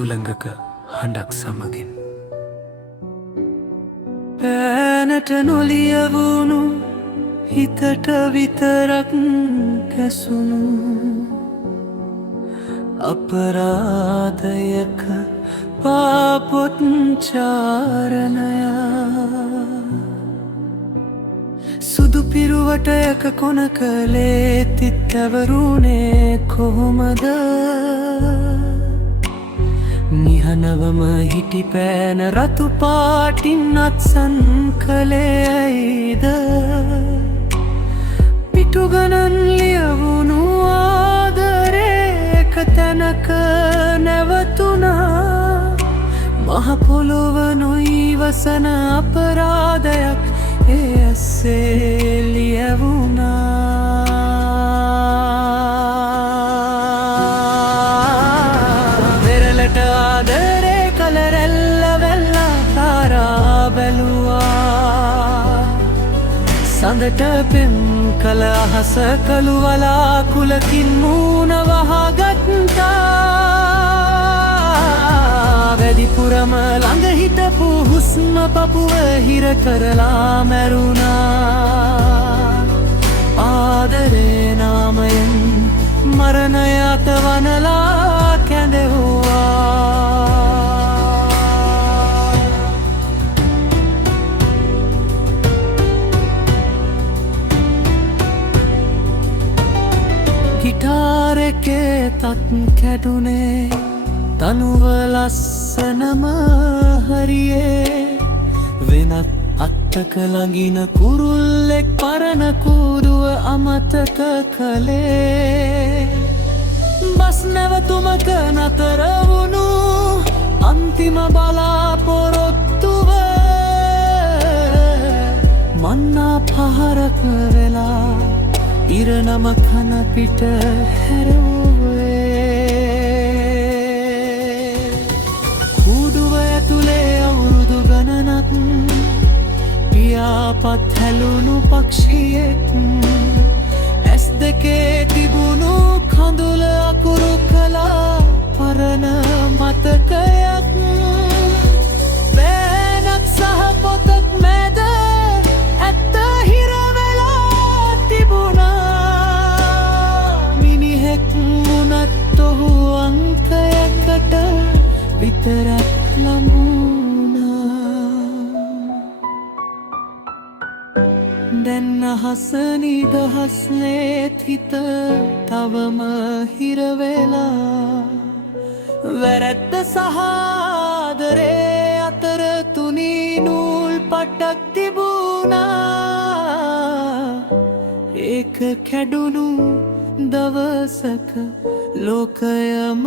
සුළඟක හඬක් සමගින් පෑනට නොලියවුණු හිතට විතරක් කැසුණු අපරාධයක පාපොත්චාරණයා සුදු පිරුවටයක කොනක ලේතිත් ඇවරුණේ කොහොමද නිහනවම හිටි පෑන රතු පාටින් අත්සන් කළේ ඇයිද පිටුගණන් ලියවුණු ආදරේක තැනක නැවතුනා මහපොළොව නොයිවසන අපරාධයක් ඒ ඇස්සේ ලියවුණා වෙරළට ආදරේ කල රැල්ල වෙල්ලා තාරා බැලුවා සඳට පෙම් කළ අහස කළු වලාකුලකින් මූණ වහගත්තා වැඩිපුරම ළඟ හිටපු හුස්ම පපුව හිර කරලා මැරුණා ආදරේ නාමයෙන් මරණය අතවනලා කැඳෙව්වා ගිටාර් එකේ තත් කැඩුනේ තනුව ලස්සනම හරියේ වෙනත් අත්තක ළඟින කුරුල්ලෙක් පරණ කූඩුව අමතක කළේ බස් නැවතුමක නතර වුණු අන්තිම බලාපොරොත්තුව මන්නා පහරක වෙලා ඉරණම කන පිට හැරවුවේ කූඩුව ඇතුලේ අවුරුදු ගණනක් පියාපත් හැලුණු පක්ෂියෙක් ඇස් දෙකේ තිබුණු කඳුල අකුරු කළා පරණ මතකයක් පෑනක් සහ පොතක් මැද ඇත්ත හිර වෙලා තිබුණා මිනිහෙක් වුණත් ඔහු අංකයකට විතරක් ලමුණා දැන් අහස නිදහස්ලේත් හිත තවම හිරවෙලා වැරැද්ද සහාදරේ අතර තුනී නූල් පටක් තිබුණා ඒක කැඩුණු දවසක ලෝකයම